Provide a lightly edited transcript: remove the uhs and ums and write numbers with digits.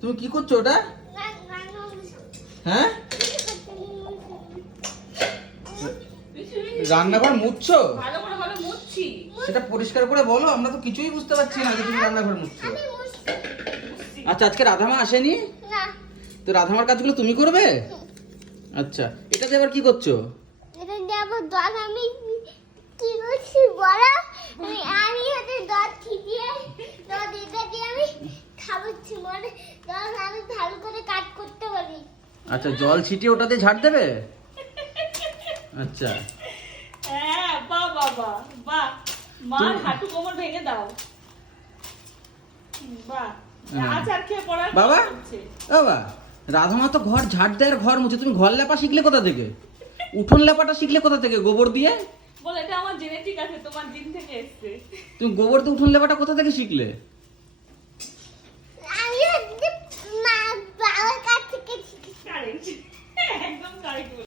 তুমি কি করছো ওটা? হ্যাঁ, রান্নাঘর মুছছো? ভালো করে বলো মুছছি। সেটা পরিষ্কার করে বলো, আমরা তো কিছুই বুঝতে পারছি না যে তুমি রান্নাঘর মুছছো। আচ্ছা, আজকে রাধামা আসেনি? না, তো রাধামার কাজগুলো তুমি করবে? আচ্ছা, এটাতে এবার কি করছো? এটা দেব দল আমি কি করছি বলো? আমি হাতে দল ছিটিয়ে দল এটা দিয়ে আমি খাবছি মানে দল আমি ভালো করে কাট করতে পারি। আচ্ছা, জল ছিটিয়ে ওটাতে ঝাড় দেবে? আচ্ছা, হ্যাঁ, বাহ বাবা, বাহ। মার হাঁটু কোমর ভেঙে দাও। বাহ। হ্যাঁ। আচার খেয়ে পড়ার বাবা? হচ্ছে। বাবা, রাধামা তো ঘর ঝাড় দেয় আর ঘর মুছে, তুমি ঘর লেপা শিখলে কোথা থেকে? উঠোন লেপাটা শিখলে কোথা থেকে গোবর দিয়ে? বল এটা আমার জেনেটিক আছে, তোমার জিন থেকে এসেছে। তুমি গোবর দিয়ে উঠোন লেপাটা কোথা থেকে শিখলে? আমি হচ্ছে মা বাবার কাছ থেকে শিখেছি। কারেক্ট। একদম কারেক্ট।